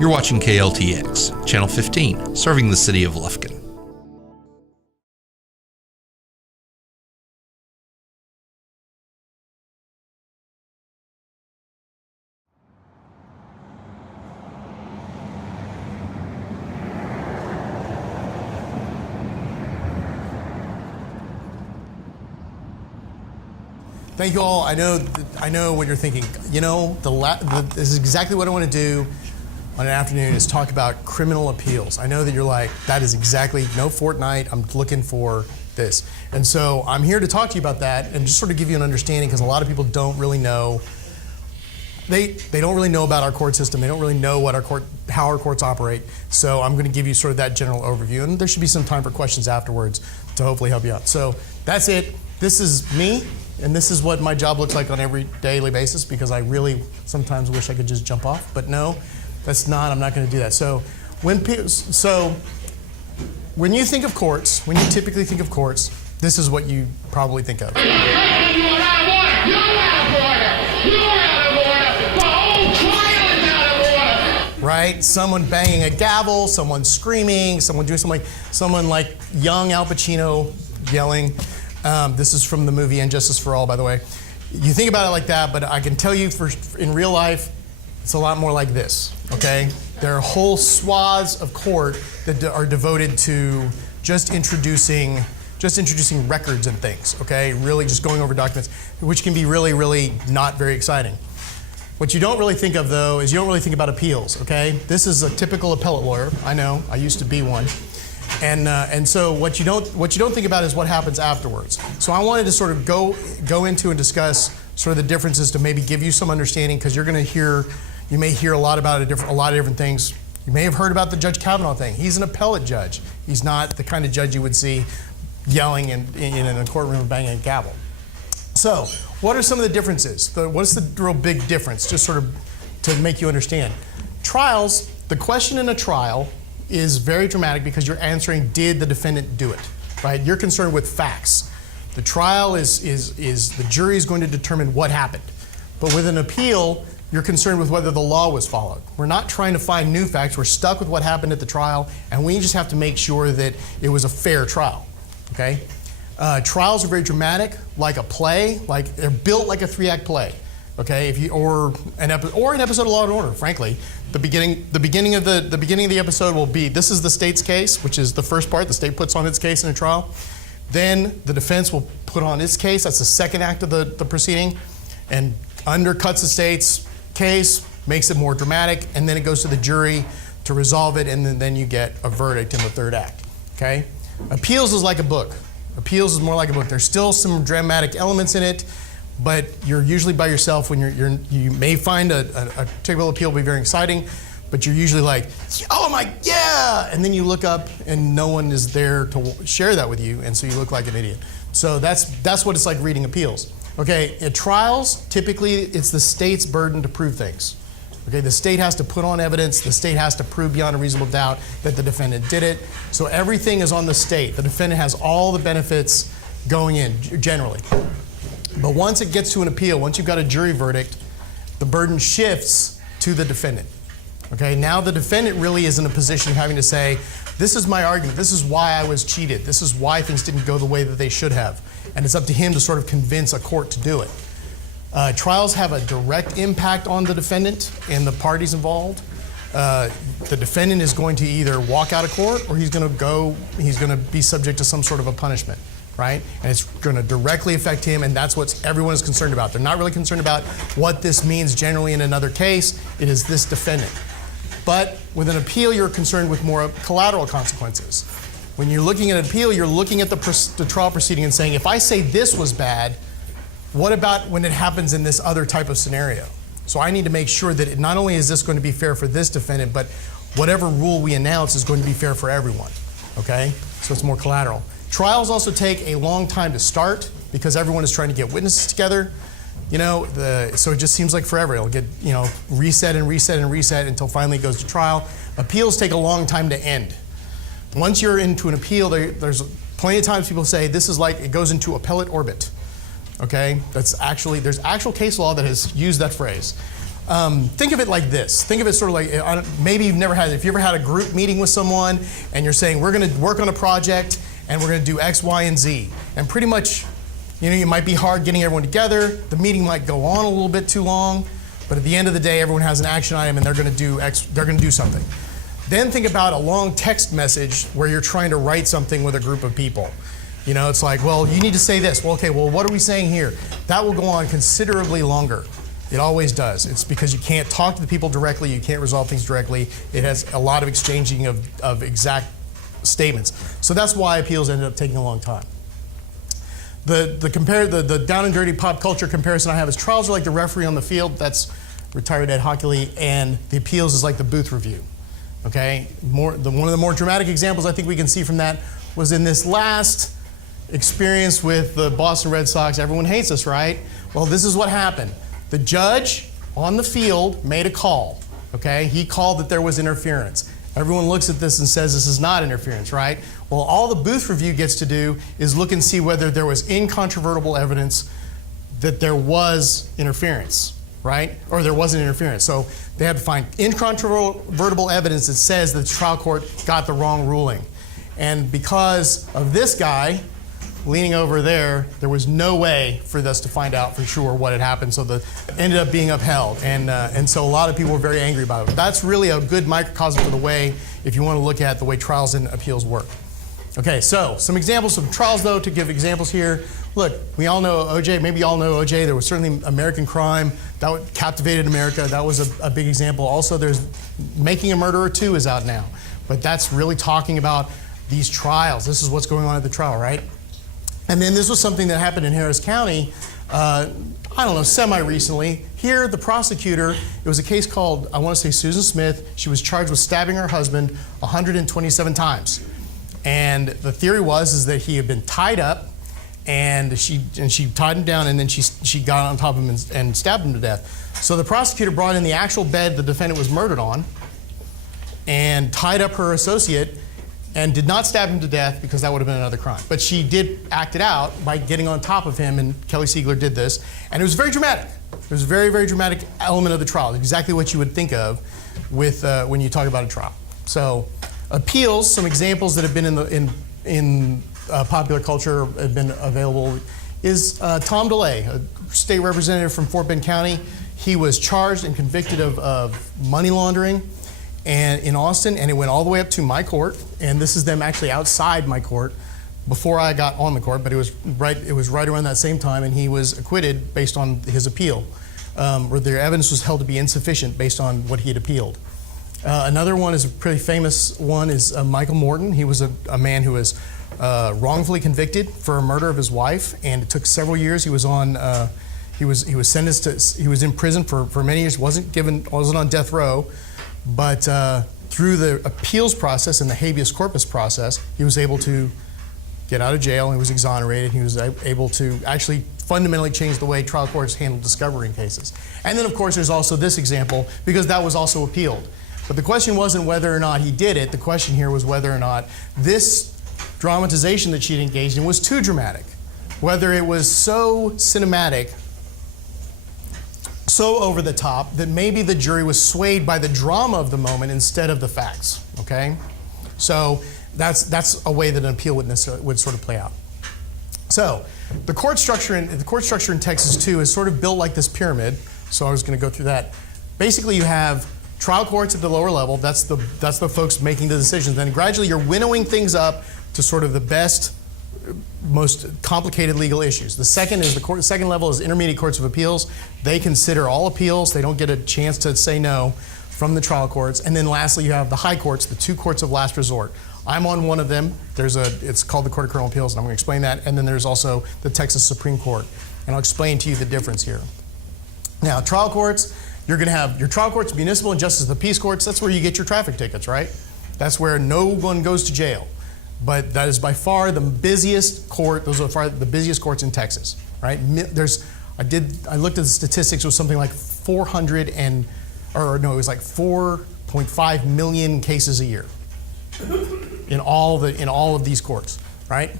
You're watching KLTX, Channel 15, serving the city of Lufkin. Thank you all. I know what you're thinking. You know, this is exactly what I want to do on an afternoon, is talk about criminal appeals. I know that you're like, that is exactly, no fortnight, I'm looking for this. And so I'm here to talk to you about that and just sort of give you an understanding, because a lot of people don't really know, they don't really know about our court system. They don't really know what how our courts operate. So I'm going to give you sort of that general overview, and there should be some time for questions afterwards to hopefully help you out. So that's it. This is me. And this is what my job looks like on every daily basis, because I really sometimes wish I could just jump off, but no, that's not, I'm not going to do that. So when you think of courts, when you typically think of courts, this is what you probably think of. Right? Someone banging a gavel, someone screaming, someone doing something, someone like young Al Pacino yelling. This is from the movie And Justice for All, by the way. You think about it like that, but I can tell you in real life, it's a lot more like this, okay? There are whole swaths of court that are devoted to just introducing records and things, okay? Really just going over documents, which can be really, really not very exciting. What you don't really think of, though, is you don't really think about appeals, okay? This is a typical appellate lawyer. I know, I used to be one. And so what you don't think about is what happens afterwards. So I wanted to sort of go into and discuss sort of the differences to maybe give you some understanding, because you may hear a lot about a lot of different things. You may have heard about the Judge Kavanaugh thing. He's an appellate judge. He's not the kind of judge you would see yelling in a courtroom and banging a gavel. So what are some of the differences? What's the real big difference, just sort of to make you understand? Trials, the question in a trial is very dramatic, because you're answering, did the defendant do it, right? You're concerned with facts. The trial is the jury is going to determine what happened. But with an appeal, you're concerned with whether the law was followed. We're not trying to find new facts. We're stuck with what happened at the trial, and we just have to make sure that it was a fair trial, okay? Trials are very dramatic, like a play, like they're built like a 3-act play. Okay, or an episode of Law and Order. Frankly, the beginning of the episode will be, this is the state's case, which is the first part. The state puts on its case in a trial. Then the defense will put on its case. That's the second act of the proceeding, and undercuts the state's case, makes it more dramatic, and then it goes to the jury to resolve it, and then you get a verdict in the third act. Okay, appeals is like a book. Appeals is more like a book. There's still some dramatic elements in it, but you're usually by yourself when you may find a typical appeal be very exciting, but you're usually like, oh my, yeah! And then you look up and no one is there to share that with you, and so you look like an idiot. So that's what it's like reading appeals. Okay, at trials, typically it's the state's burden to prove things. Okay, the state has to put on evidence, the state has to prove beyond a reasonable doubt that the defendant did it. So everything is on the state. The defendant has all the benefits going in, generally. But once it gets to an appeal, once you've got a jury verdict, the burden shifts to the defendant. Okay, now the defendant really is in a position of having to say, this is my argument, this is why I was cheated, this is why things didn't go the way that they should have. And it's up to him to sort of convince a court to do it. Trials have a direct impact on the defendant and the parties involved. The defendant is going to either walk out of court, or he's going to be subject to some sort of a punishment. Right? And it's going to directly affect him, and that's what everyone is concerned about. They're not really concerned about what this means generally in another case. It is this defendant. But with an appeal, you're concerned with more collateral consequences. When you're looking at an appeal, you're looking at the trial proceeding and saying, if I say this was bad, what about when it happens in this other type of scenario? So I need to make sure that not only is this going to be fair for this defendant, but whatever rule we announce is going to be fair for everyone. Okay? So it's more collateral. Trials also take a long time to start, because everyone is trying to get witnesses together. So it just seems like forever. It'll get reset and reset and reset until finally it goes to trial. Appeals take a long time to end. Once you're into an appeal, there's plenty of times people say this is like it goes into appellate orbit. Okay, there's actual case law that has used that phrase. Think of it like this. Think of it sort of like, maybe you've never had, if you ever had a group meeting with someone and you're saying, we're going to work on a project and we're going to do X, Y, and Z. And pretty much, it might be hard getting everyone together. The meeting might go on a little bit too long, but at the end of the day, everyone has an action item and they're going to do X, they're going to do something. Then think about a long text message where you're trying to write something with a group of people. It's like, well, you need to say this. Well, okay, well, what are we saying here? That will go on considerably longer. It always does. It's because you can't talk to the people directly, you can't resolve things directly. It has a lot of exchanging of exact statements. So that's why appeals ended up taking a long time. The down and dirty pop culture comparison I have is trials are like the referee on the field, that's retired Ed Hockley, and the appeals is like the booth review. Okay? One of the more dramatic examples I think we can see from that was in this last experience with the Boston Red Sox. Everyone hates us, right? Well, this is what happened. The judge on the field made a call. Okay? He called that there was interference. Everyone looks at this and says this is not interference, right? Well, all the booth review gets to do is look and see whether there was incontrovertible evidence that there was interference, right? Or there wasn't interference. So they had to find incontrovertible evidence that says the trial court got the wrong ruling. And because of this guy leaning over there, there was no way for us to find out for sure what had happened. So it ended up being upheld. And so a lot of people were very angry about it. That's really a good microcosm for the way, if you want to look at the way trials and appeals work. Okay, so some examples of trials, though, to give examples here. Look, we all know OJ. Maybe you all know OJ. There was certainly American Crime. That captivated America. That was a big example. Also, there's Making a Murderer 2 is out now. But that's really talking about these trials. This is what's going on at the trial, right? And then this was something that happened in Harris County, I don't know, semi-recently. Here, the prosecutor, it was a case called, I want to say Susan Smith. She was charged with stabbing her husband 127 times. And the theory was that he had been tied up, and she tied him down, and then she got on top of him and stabbed him to death. So the prosecutor brought in the actual bed the defendant was murdered on and tied up her associate and did not stab him to death because that would have been another crime. But she did act it out by getting on top of him, and Kelly Siegler did this. And it was very dramatic. It was a very, very dramatic element of the trial, exactly what you would think of with when you talk about a trial. So appeals, some examples that have been in popular culture have been available, is Tom DeLay, a state representative from Fort Bend County. He was charged and convicted of money laundering and in Austin, and it went all the way up to my court, and this is them actually outside my court before I got on the court, but it was right around that same time, and he was acquitted based on his appeal, where their evidence was held to be insufficient based on what he had appealed. Another one is a pretty famous one is Michael Morton. He was a man who was wrongfully convicted for a murder of his wife, and it took several years. He was on he was sentenced to, he was in prison for many years. wasn't on death row. But through the appeals process and the habeas corpus process, he was able to get out of jail. He was exonerated. He was able to actually fundamentally change the way trial courts handle discovery in cases. And then, of course, there's also this example, because that was also appealed. But the question wasn't whether or not he did it. The question here was whether or not this dramatization that she'd engaged in was too dramatic, whether it was so cinematic, so over the top, that maybe the jury was swayed by the drama of the moment instead of the facts, okay? So that's a way that an appeal would sort of play out. So the court structure in Texas too is sort of built like this pyramid. So I was going to go through that. Basically, you have trial courts at the lower level. That's the folks making the decisions. Then gradually you're winnowing things up to sort of the best, most complicated legal issues. The second level is intermediate courts of appeals. They consider all appeals. They don't get a chance to say no from the trial courts. And then lastly, you have the high courts, the two courts of last resort. I'm on one of them. It's called the Court of Criminal Appeals, and I'm going to explain that. And then there's also the Texas Supreme Court. And I'll explain to you the difference here. Now, trial courts, you're going to have your trial courts, municipal and justice of the peace courts. That's where you get your traffic tickets, right? That's where no one goes to jail. But that is by far the busiest court. Those are far the busiest courts in Texas, right? I looked at the statistics. It was something like 4.5 million cases a year in all of these courts, right?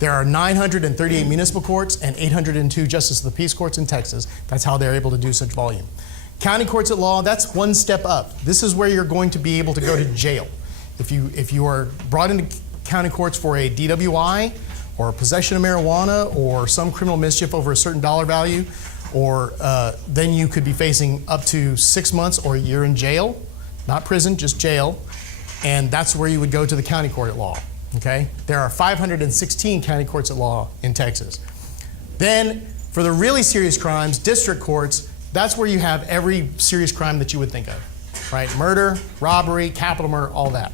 There are 938 municipal courts and 802 justice of the peace courts in Texas. That's how they're able to do such volume. County courts at law, that's one step up. This is where you're going to be able to go to jail. If you are brought into county courts for a DWI or possession of marijuana or some criminal mischief over a certain dollar value, or then you could be facing up to 6 months or a year in jail, not prison, just jail, and that's where you would go to the county court at law, okay? There are 516 county courts at law in Texas. Then, for the really serious crimes, district courts, that's where you have every serious crime that you would think of, right? Murder, robbery, capital murder, all that.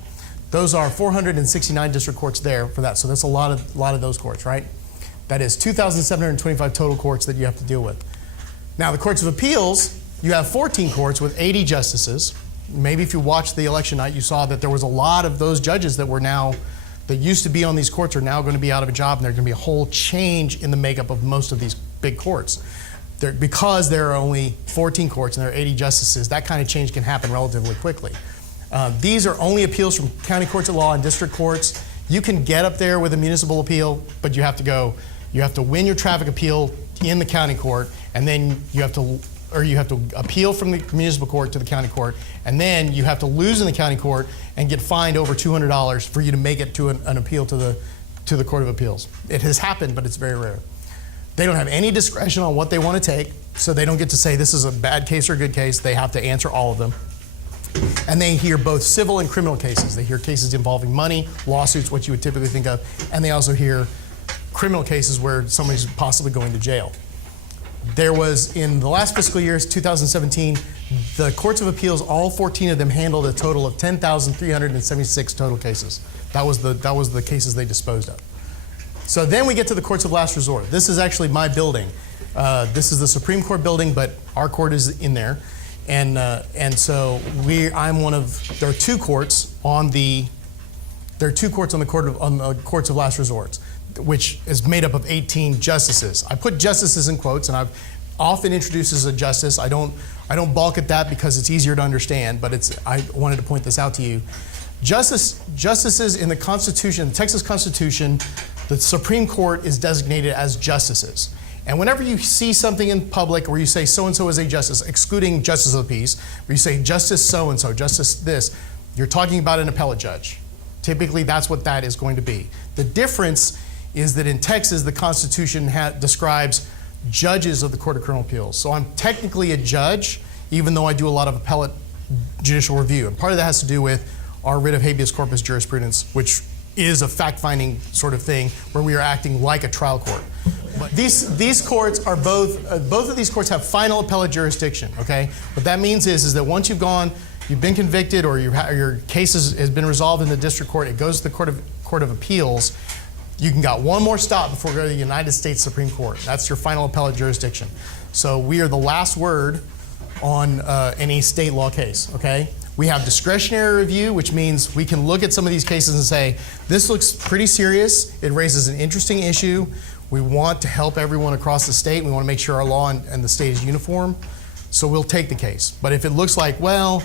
Those are 469 district courts there for that. So that's a lot of those courts, right? That is 2,725 total courts that you have to deal with. Now, the courts of appeals, you have 14 courts with 80 justices. Maybe if you watched the election night, you saw that there was a lot of those judges that used to be on these courts are now going to be out of a job, and there's going to be a whole change in the makeup of most of these big courts. Because there are only 14 courts and there are 80 justices, that kind of change can happen relatively quickly. These are only appeals from county courts of law and district courts. You can get up there with a municipal appeal, but you have to win your traffic appeal in the county court, and then you have to appeal from the municipal court to the county court, and then you have to lose in the county court and get fined over $200 for you to make it to an appeal to the Court of Appeals. It has happened, but it's very rare. They don't have any discretion on what they want to take, so they don't get to say this is a bad case or a good case. They have to answer all of them. And they hear both civil and criminal cases. They hear cases involving money, lawsuits, what you would typically think of, and they also hear criminal cases where somebody's possibly going to jail. There was, in the last fiscal year, 2017, the courts of appeals, all 14 of them handled a total of 10,376 total cases. That was the cases they disposed of. So then we get to the courts of last resort. This is actually my building. This is the Supreme Court building, but our court is in there. And so I'm one of, there are two courts on the courts of last resorts, which is made up of 18 justices. I put justices in quotes, and I've often introduced as a justice. I don't balk at that because it's easier to understand, but I wanted to point this out to you. Justices in the Constitution, the Texas Constitution, the Supreme Court is designated as justices. And whenever you see something in public where you say so-and-so is a justice, excluding justice of the peace, where you say justice so-and-so, justice this, you're talking about an appellate judge. Typically, that's what that is going to be. The difference is that in Texas, the Constitution describes judges of the Court of Criminal Appeals. So I'm technically a judge, even though I do a lot of appellate judicial review. And part of that has to do with our writ of habeas corpus jurisprudence, which is a fact-finding sort of thing where we are acting like a trial court. But these courts are both of these courts have final appellate jurisdiction, okay? What that means is that once you've been convicted or your case has been resolved in the district court, it goes to the Court of Appeals. You can got one more stop before going to the United States Supreme Court. That's your final appellate jurisdiction. So we are the last word on any state law case, okay? We have discretionary review, which means we can look at some of these cases and say, this looks pretty serious. It raises an interesting issue. We want to help everyone across the state. We want to make sure our law and the state is uniform. So we'll take the case. But if it looks like, well,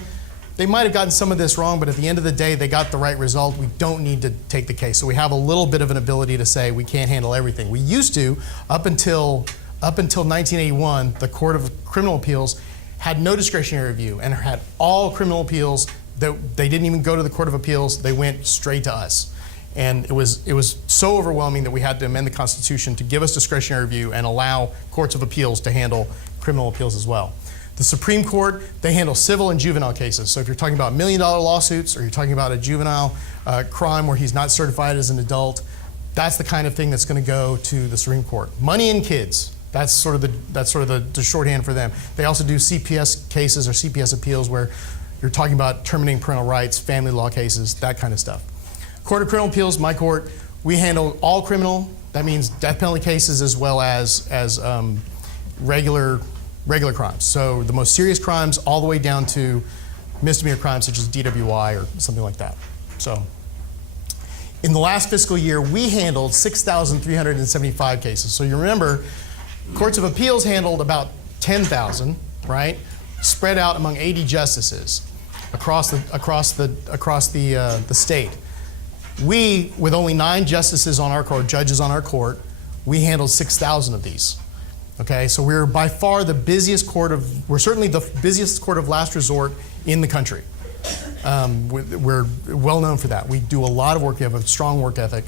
they might have gotten some of this wrong, but at the end of the day, they got the right result, we don't need to take the case. So we have a little bit of an ability to say we can't handle everything. We used to, up until 1981, the Court of Criminal Appeals had no discretionary review and had all criminal appeals. They didn't even go to the Court of Appeals. They went straight to us. And it was so overwhelming that we had to amend the Constitution to give us discretionary review and allow courts of appeals to handle criminal appeals as well. The Supreme Court, they handle civil and juvenile cases. So if you're talking about $1 million lawsuits or you're talking about a juvenile crime where he's not certified as an adult, that's the kind of thing that's going to go to the Supreme Court. Money and kids. That's sort of the shorthand for them. They also do CPS cases or CPS appeals where you're talking about terminating parental rights, family law cases, that kind of stuff. Court of Criminal Appeals, my court, we handle all criminal. That means death penalty cases as well as regular crimes. So the most serious crimes all the way down to misdemeanor crimes such as DWI or something like that. So in the last fiscal year, we handled 6,375 cases. So you remember, courts of appeals handled about 10,000, right? Spread out among 80 justices across the state. We, with only 9 justices on our court, judges on our court, we handled 6,000 of these. Okay, so we're by far the busiest we're certainly the busiest court of last resort in the country. We're well known for that. We do a lot of work, we have a strong work ethic,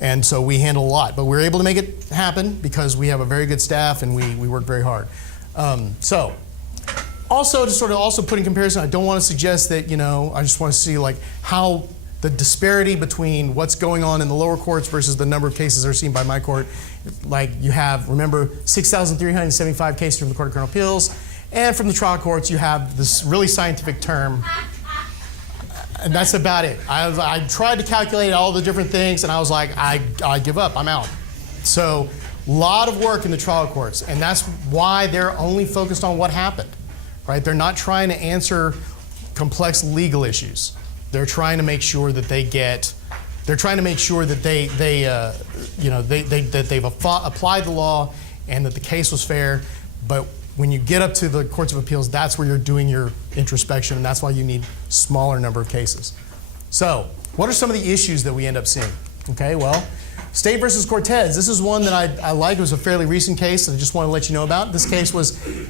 and so we handle a lot. But we're able to make it happen because we have a very good staff and we work very hard. So, also to sort of also put in comparison, I don't want to suggest that, I just want to see like how the disparity between what's going on in the lower courts versus the number of cases that are seen by my court. Like you have, remember, 6,375 cases from the Court of Criminal Appeals, and from the trial courts you have this really scientific term, and that's about it. I tried to calculate all the different things, and I was like, I give up, I'm out. So, a lot of work in the trial courts, and that's why they're only focused on what happened, right? They're not trying to answer complex legal issues. They're trying to make sure that they're trying to make sure that they've applied the law and that the case was fair. But when you get up to the courts of appeals, that's where you're doing your introspection, and that's why you need smaller number of cases. So, what are some of the issues that we end up seeing? Okay, well, State versus Cortes. This is one that I like. It was a fairly recent case that I just want to let you know about. This case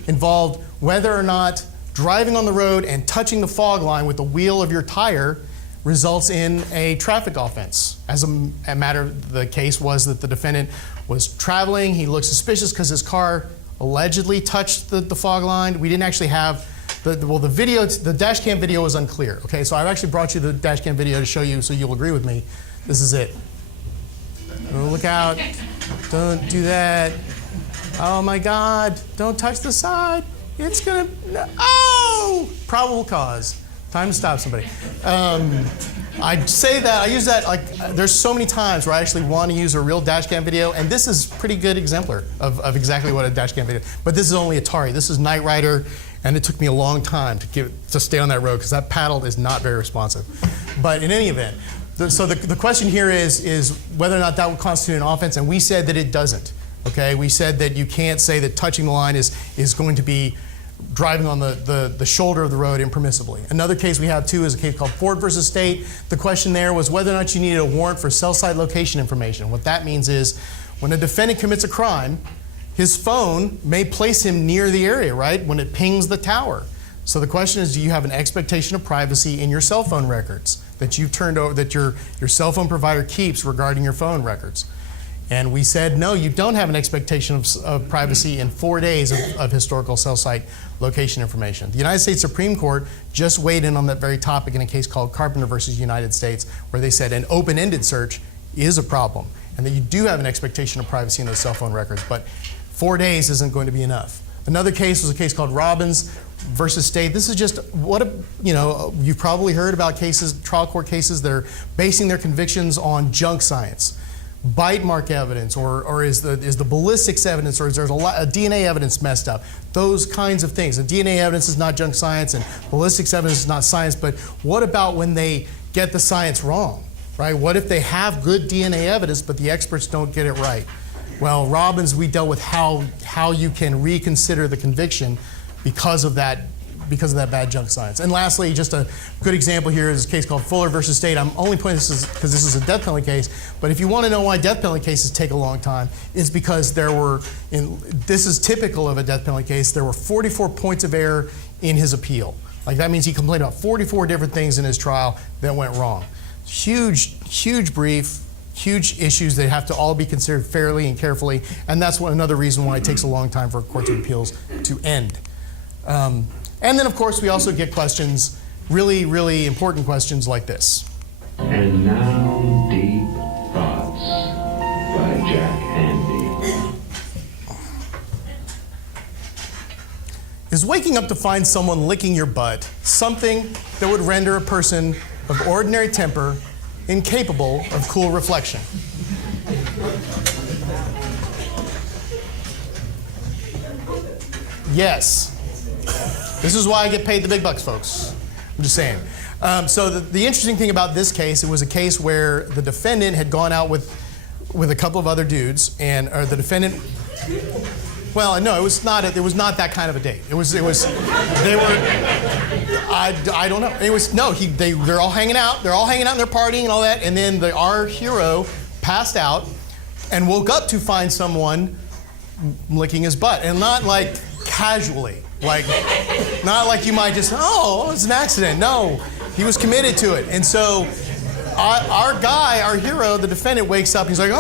involved whether or not driving on the road and touching the fog line with the wheel of your tire results in a traffic offense. As a matter, the case was that the defendant was traveling. He looked suspicious because his car allegedly touched the fog line. We didn't actually have the video. The dash cam video was unclear. Okay, so I've actually brought you the dash cam video to show you, so you'll agree with me. This is it. Oh, look out! Don't do that. Oh my God! Don't touch the side. It's gonna. Oh! Probable cause. Time to stop somebody. I say that, I use that, like, there's so many times where I actually want to use a real dash cam video, and this is pretty good exemplar of exactly what a dash cam video. But this is only Atari. This is Knight Rider, and it took me a long time to stay on that road because that paddle is not very responsive. But in any event, so the question here is whether or not that would constitute an offense, and we said that it doesn't. Okay, we said that you can't say that touching the line is going to be driving on the shoulder of the road impermissibly. Another case we have too is a case called Ford versus State. The question there was whether or not you needed a warrant for cell site location information. What that means is when a defendant commits a crime, his phone may place him near the area, right, when it pings the tower. So the question is, do you have an expectation of privacy in your cell phone records that you've turned over, that your cell phone provider keeps regarding your phone records? And we said, no, you don't have an expectation of privacy in 4 days of historical cell site location information. The United States Supreme Court just weighed in on that very topic in a case called Carpenter versus United States, where they said an open-ended search is a problem, and that you do have an expectation of privacy in those cell phone records, but 4 days isn't going to be enough. Another case was a case called Robbins versus State. This is just you've probably heard about cases, trial court cases that are basing their convictions on junk science. Bite mark evidence, or is the ballistics evidence, or is there a DNA evidence messed up? Those kinds of things. And DNA evidence is not junk science, and ballistics evidence is not science, but what about when they get the science wrong, right? What if they have good DNA evidence, but the experts don't get it right? Well, Robbins, we dealt with how you can reconsider the conviction because of that bad junk science. And lastly, just a good example here is a case called Fuller versus State. I'm only pointing this because this is a death penalty case, but if you want to know why death penalty cases take a long time, it's because this is typical of a death penalty case, there were 44 points of error in his appeal. Like that means he complained about 44 different things in his trial that went wrong. Huge brief, huge issues that have to all be considered fairly and carefully, and that's another reason why it takes a long time for courts of appeals to end. And then, of course, we also get questions, really, really important questions like this. And now, Deep Thoughts by Jack Handy. Is waking up to find someone licking your butt something that would render a person of ordinary temper incapable of cool reflection? Yes. This is why I get paid the big bucks, folks. I'm just saying. So the interesting thing about this case, it was a case where the defendant had gone out with a couple of other dudes, or the defendant. Well, no, it was not that kind of a date. They were. I don't know. It was they're all hanging out. They're all hanging out and they're partying and all that, and then our hero passed out and woke up to find someone licking his butt, and not like casually, like not like you might just, oh, it's an accident. No, he was committed to it. And so our guy, our hero, the defendant, wakes up. He's like,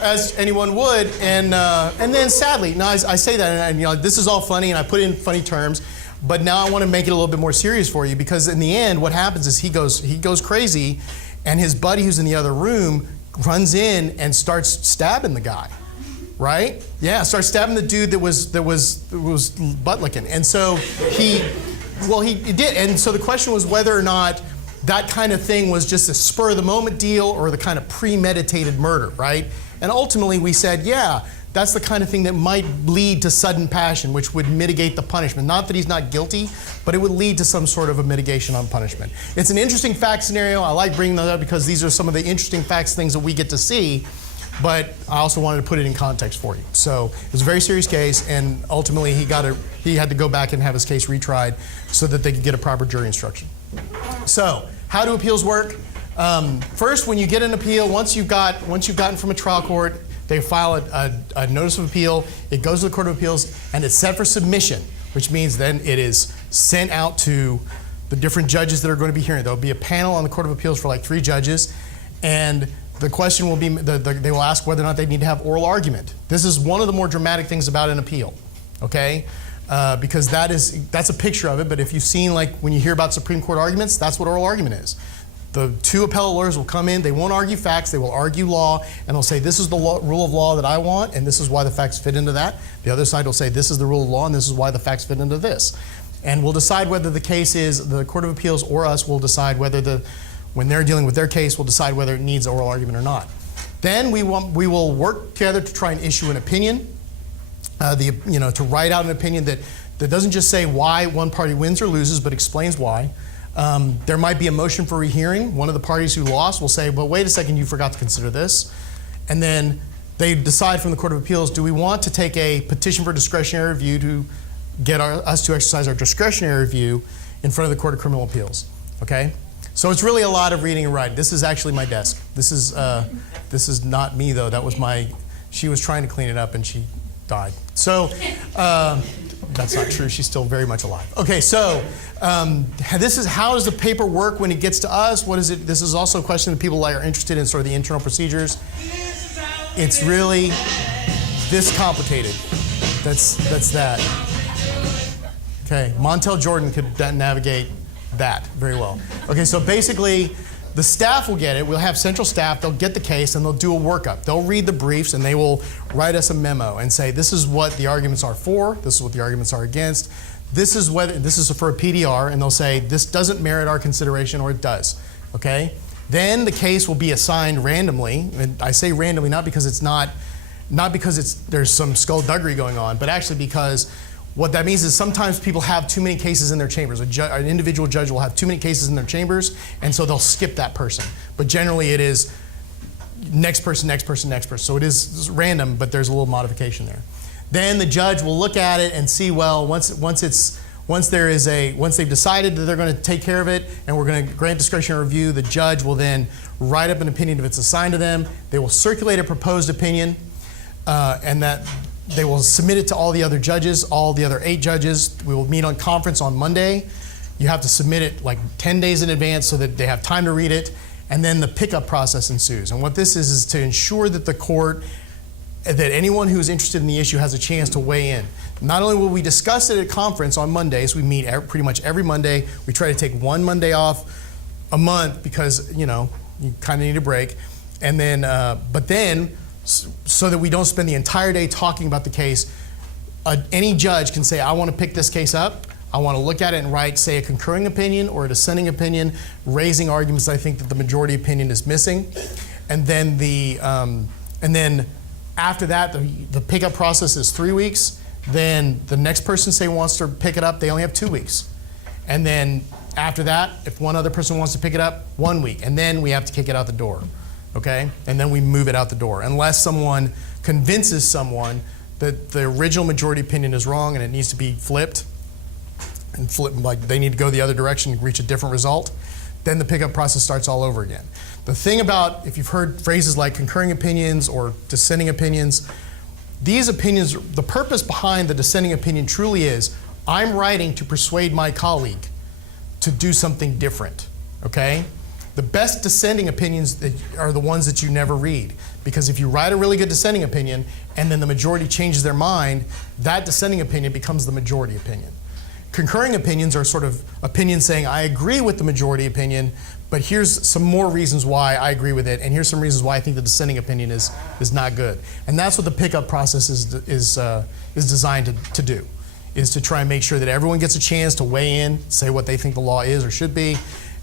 as anyone would, and then sadly, now I say that, and you know, this is all funny, and I put it in funny terms, but now I want to make it a little bit more serious for you, because in the end, what happens is he goes crazy, and his buddy who's in the other room runs in and starts stabbing the guy, right? Yeah, starts stabbing the dude that was butt licking, and so he did, and so the question was whether or not that kind of thing was just a spur of the moment deal or the kind of premeditated murder, right? And ultimately we said, yeah, that's the kind of thing that might lead to sudden passion, which would mitigate the punishment. Not that he's not guilty, but it would lead to some sort of a mitigation on punishment. It's an interesting fact scenario. I like bringing that up because these are some of the interesting facts, things that we get to see, but I also wanted to put it in context for you. So it was a very serious case, and ultimately he had to go back and have his case retried so that they could get a proper jury instruction. So how do appeals work? First, when you get an appeal, once you've gotten from a trial court, they file a notice of appeal. It goes to the Court of Appeals, and it's set for submission, which means then it is sent out to the different judges that are going to be hearing. There'll be a panel on the Court of Appeals for like 3 judges, and the question will be, they will ask whether or not they need to have oral argument. This is one of the more dramatic things about an appeal, okay? Because that's a picture of it, but if you've seen, like, when you hear about Supreme Court arguments, that's what oral argument is. The 2 appellate lawyers will come in, they won't argue facts, they will argue law, and they'll say, this is the rule of law that I want, and this is why the facts fit into that. The other side will say, this is the rule of law, and this is why the facts fit into this. And we'll decide whether the case is, the Court of Appeals or us will decide whether when they're dealing with their case, we'll decide whether it needs oral argument or not. Then we will work together to try and issue an opinion, to write out an opinion that doesn't just say why one party wins or loses, but explains why. There might be a motion for rehearing. One of the parties who lost will say, well, wait a second, you forgot to consider this. And then they decide from the Court of Appeals, do we want to take a petition for discretionary review to get us to exercise our discretionary review in front of the Court of Criminal Appeals, okay? So it's really a lot of reading and writing. This is actually my desk. This is not me, though. That was she was trying to clean it up and she died. So that's not true. She's still very much alive. Okay, so this is how does the paper work when it gets to us? What is it? This is also a question that people are interested in, sort of the internal procedures. It's really this complicated. That's that. Okay, Montel Jordan could navigate that very well. Okay, so basically, the staff will get it. We'll have central staff. They'll get the case and they'll do a workup. They'll read the briefs and they will write us a memo and say, this is what the arguments are for. This is what the arguments are against. This is for a PDR, and they'll say this doesn't merit our consideration or it does. Okay. Then the case will be assigned randomly, and I say randomly not because there's some skullduggery going on, but actually because what that means is sometimes people have too many cases in their chambers. An individual judge will have too many cases in their chambers, and so they'll skip that person. But generally it is next person, next person, next person. So it is random, but there's a little modification there. Then the judge will look at it and see, well, once they've decided that they're going to take care of it and we're going to grant discretionary review, the judge will then write up an opinion if it's assigned to them. They will circulate a proposed opinion, and that they will submit it to all the other judges, all the other 8 judges. We will meet on conference on Monday. You have to submit it like 10 days in advance so that they have time to read it, and then the pickup process ensues. And what this is to ensure that the court, that anyone who is interested in the issue has a chance to weigh in. Not only will we discuss it at conference on Mondays, we meet pretty much every Monday. We try to take one Monday off a month because, you kind of need a break. And then, but then, so that we don't spend the entire day talking about the case, any judge can say, I want to pick this case up. I want to look at it and write, say, a concurring opinion or a dissenting opinion, raising arguments I think that the majority opinion is missing. And then, after that, the pickup process is 3 weeks. Then the next person wants to pick it up, they only have 2 weeks. And then after that, if one other person wants to pick it up, 1 week. And then we have to kick it out the door, okay? And then we move it out the door. Unless someone convinces someone that the original majority opinion is wrong and it needs to be flipped, like they need to go the other direction and reach a different result, then the pickup process starts all over again. The thing about, if you've heard phrases like concurring opinions or dissenting opinions, these opinions, the purpose behind the dissenting opinion truly is, I'm writing to persuade my colleague to do something different, okay? The best dissenting opinions are the ones that you never read, because if you write a really good dissenting opinion and then the majority changes their mind, that dissenting opinion becomes the majority opinion. Concurring opinions are sort of opinions saying, I agree with the majority opinion, but here's some more reasons why I agree with it, and here's some reasons why I think the dissenting opinion is not good. And that's what the pickup process is designed to do, is to try and make sure that everyone gets a chance to weigh in, say what they think the law is or should be,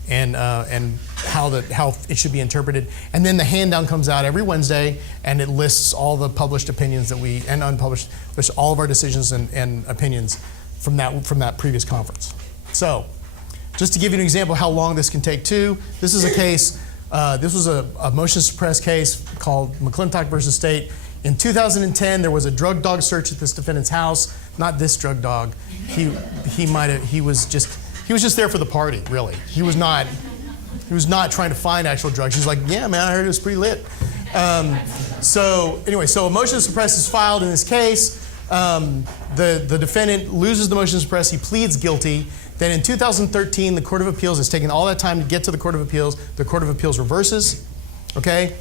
and how it should be interpreted. And then the hand-down comes out every Wednesday, and it lists all the published opinions and unpublished, lists all of our decisions and opinions from that previous conference. So, just to give you an example of how long this can take too, this is a case, this was a motion to suppress case called McClintock versus State. In 2010, there was a drug dog search at this defendant's house. Not this drug dog. He was just there for the party, really. He was not trying to find actual drugs. He was like, yeah, man, I heard it was pretty lit. So a motion to suppress is filed in this case. The defendant loses the motion to suppress. He pleads guilty. Then in 2013, the Court of Appeals has taken all that time to get to the Court of Appeals. The Court of Appeals reverses, okay?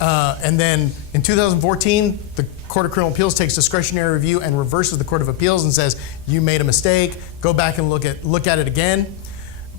And then in 2014, the Court of Criminal Appeals takes discretionary review and reverses the Court of Appeals and says, you made a mistake, go back and look at it again.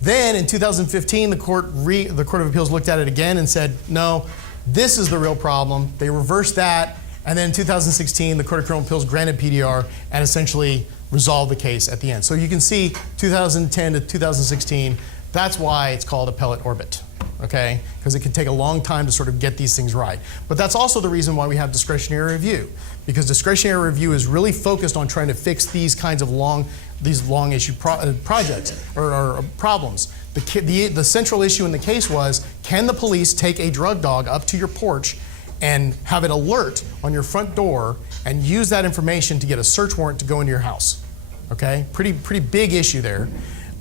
Then in 2015, the Court of Appeals looked at it again and said, no, this is the real problem. They reversed that. And then in 2016, the Court of Criminal Appeals granted PDR and essentially resolved the case at the end. So you can see 2010 to 2016, that's why it's called appellate orbit, okay? Because it can take a long time to sort of get these things right. But that's also the reason why we have discretionary review, because discretionary review is really focused on trying to fix these kinds of long issue projects or problems. The central issue in the case was, can the police take a drug dog up to your porch and have it alert on your front door and use that information to get a search warrant to go into your house? Okay, pretty big issue there.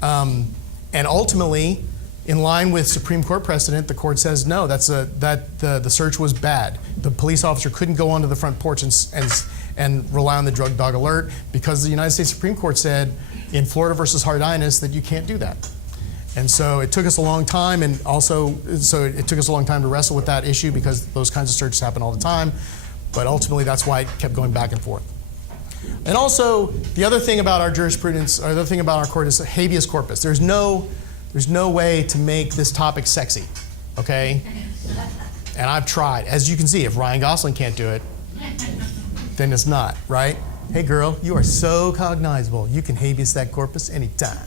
And ultimately, in line with Supreme Court precedent, the court says no, the search was bad. The police officer couldn't go onto the front porch and rely on the drug dog alert, because the United States Supreme Court said in Florida versus Hardinus that you can't do that. And so it took us a long time, and also it took us a long time to wrestle with that issue, because those kinds of searches happen all the time. But ultimately, that's why it kept going back and forth. And also, the other thing about our jurisprudence, or the other thing about our court, is habeas corpus. There's no way to make this topic sexy, okay? And I've tried. As you can see, if Ryan Gosling can't do it, then it's not, right? Hey girl, you are so cognizable. You can habeas that corpus anytime.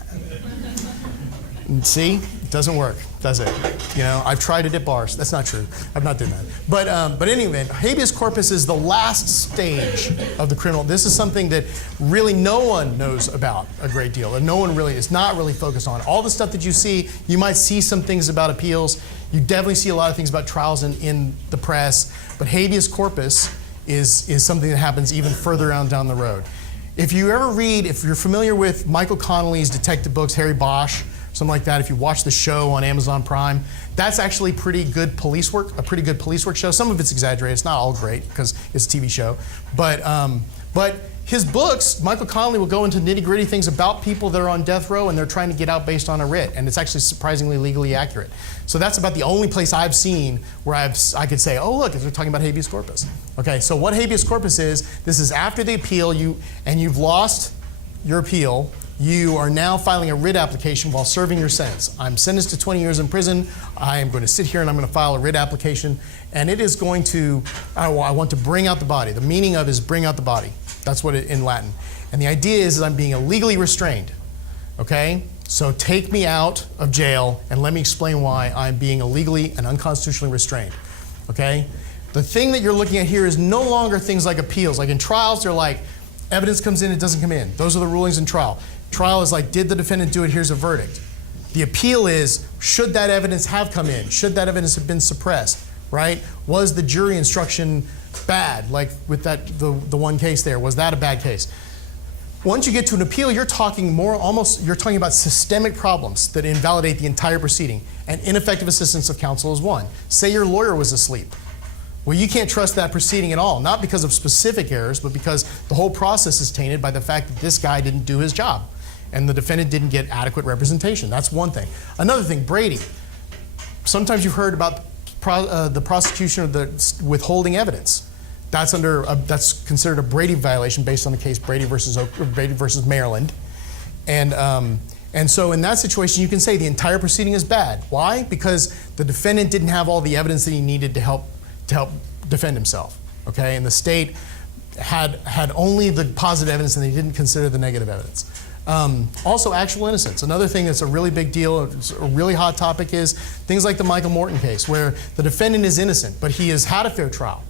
And see, it doesn't work, does it? You know, I've tried it at bars. That's not true. I'm not doing that. But anyway, habeas corpus is the last stage of the criminal. This is something that really no one knows about a great deal, and no one really is not really focused on. All the stuff that you see, you might see some things about appeals. You definitely see a lot of things about trials in the press. But habeas corpus is something that happens even further on down the road. If you're familiar with Michael Connelly's detective books, Harry Bosch, something like that, if you watch the show on Amazon Prime, that's actually pretty good police work, a pretty good police work show. Some of it's exaggerated, it's not all great because it's a TV show. But his books, Michael Connelly will go into nitty-gritty things about people that are on death row and they're trying to get out based on a writ, and it's actually surprisingly legally accurate. So that's about the only place I've seen where I could say, oh look, they're talking about habeas corpus. Okay, so what habeas corpus is, this is after the appeal, you've lost your appeal. You are now filing a writ application while serving your sentence. I'm sentenced to 20 years in prison. I am going to sit here and I'm going to file a writ application, and it is going to, I want to bring out the body. The meaning of it is bring out the body. That's what in Latin. And the idea is I'm being illegally restrained, okay? So take me out of jail and let me explain why I'm being illegally and unconstitutionally restrained, okay? The thing that you're looking at here is no longer things like appeals. Like in trials, they're like, evidence comes in, it doesn't come in. Those are the rulings in trial. Trial is like, did the defendant do it? Here's a verdict. The appeal is, should that evidence have come in? Should that evidence have been suppressed, right? Was the jury instruction bad? Like with the one case there, was that a bad case? Once you get to an appeal, you're talking about systemic problems that invalidate the entire proceeding, and ineffective assistance of counsel is one. Say your lawyer was asleep. Well, you can't trust that proceeding at all, not because of specific errors, but because the whole process is tainted by the fact that this guy didn't do his job and the defendant didn't get adequate representation. That's one thing. Another thing, Brady. Sometimes you've heard about the prosecution of the withholding evidence. That's considered a Brady violation based on the case Brady versus Maryland. And so in that situation, you can say the entire proceeding is bad. Why? Because the defendant didn't have all the evidence that he needed to help defend himself. Okay, and the state had only the positive evidence, and they didn't consider the negative evidence. Also, actual innocence. Another thing that's a really big deal, it's a really hot topic, is things like the Michael Morton case, where the defendant is innocent, but he has had a fair trial.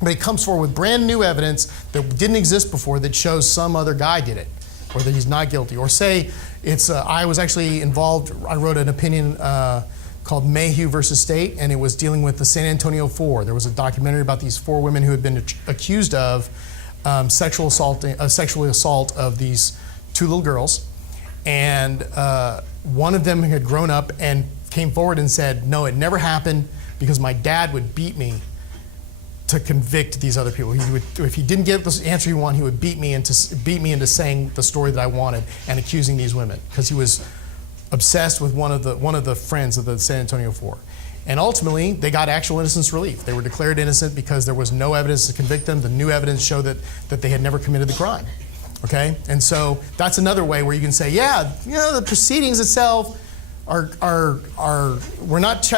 But he comes forward with brand new evidence that didn't exist before that shows some other guy did it, or that he's not guilty. Or say it's, I was actually involved, I wrote an opinion called Mayhew versus State, and it was dealing with the San Antonio Four. There was a documentary about these 4 women who had been accused of sexual assault of these 2 little girls. And one of them had grown up and came forward and said, no, it never happened because my dad would beat me to convict these other people. He would, if he didn't get the answer he wanted, he would beat me into saying the story that I wanted and accusing these women, because he was obsessed with one of the friends of the San Antonio Four. And ultimately, they got actual innocence relief. They were declared innocent because there was no evidence to convict them. The new evidence showed that they had never committed the crime. Okay, and so that's another way where you can say, yeah, the proceedings itself we're not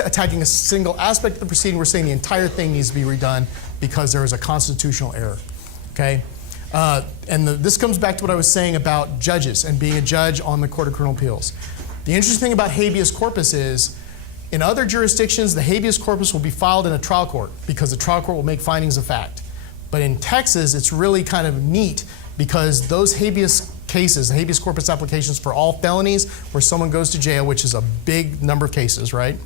attacking a single aspect of the proceeding. We're saying the entire thing needs to be redone because there is a constitutional error. Okay, this comes back to what I was saying about judges and being a judge on the Court of Criminal Appeals. The interesting thing about habeas corpus is, in other jurisdictions, the habeas corpus will be filed in a trial court because the trial court will make findings of fact. But in Texas, it's really kind of neat because those habeas cases, the habeas corpus applications for all felonies where someone goes to jail, which is a big number of cases, right,